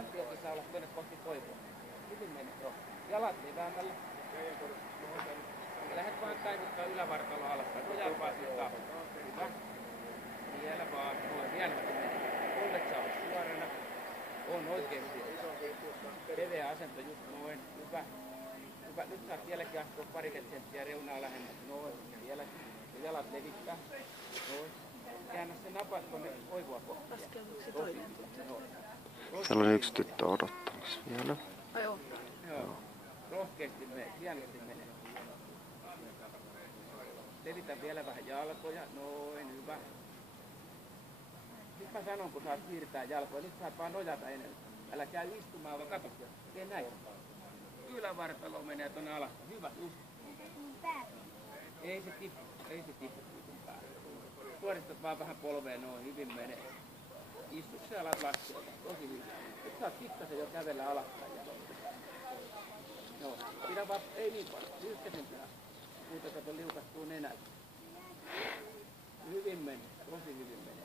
Kantiokin saa olla tuonne kohti koivua. Hyvin menee, joo. Jalat levämällä. Ja lähdet vaan taivuttaa ylävartalo alaspäin. Nojaa vaan sinne tahoon. Hyvä. Vielä vaan. Noin, hienosti menee. Polvet saa olla suorana. On oikein hyvin. Leveä asento just noin. Hyvä. Hyvä. Nyt saat vieläkin astua parikymmentä senttiä reunaa lähemmäs. Noin. Vieläkin. Ja jalat levittää. Noin. Käännä se napas tuonne koivua kohti. Laskeudutko toinen? Siellä on yksi tyttö odottamassa vielä. Ai on? Joo. Rohkeasti menee. Hienosti menee. Levitä vielä vähän jalkoja. Noin. Hyvä. Nyt mä sanon, kun saat siirtää jalkoja. Nyt saat vaan nojata enemmän. Älä käy istumaan, vaan katso. Tee näin. Ylävartalo menee tuonne alas. Hyvä. Just. Ei se tippu. Ei se tippu. Suoristat vaan vähän polveen noin. Hyvin menee. Istu se alat laskea. Tosi hyvin. Nyt saat pikkasen jo kävellä alaspäin. Joo. Pidä vaan. Ei niin paljon. Lyhkäsempää. Muuta kato liukastuu nenällä. Hyvin menee. Tosi hyvin menee.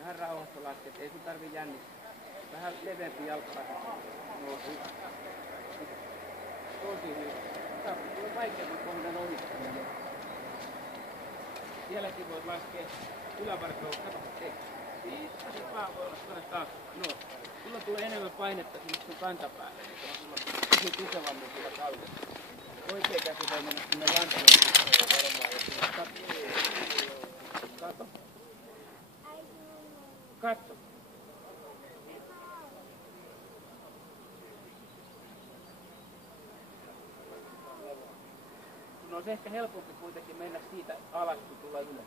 Ihan rauhassa lasket. Ei sun tarvii jännittää. Vähän leveämpi jalkapäätä. No hyvä. Tosi hyvin. Tää on vaikeamman kohdan ohittaminen. Sielläkin voit laskea ylävartaloon. Kato, ei. Siitä se pää voi olla tuonne taas. No. Sulla tulee enemmän painetta sinne sun kantapäälle. Sulla on tosi tukevammin sillä kaudella. Oikea käsi voi mennä sinne lantioon. Kato. Katso. Sun on ehkä helpompi kuitenkin mennä siitä alas, kun tulla ylös.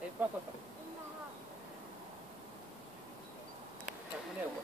Ei pakota. Saanko neuvoa?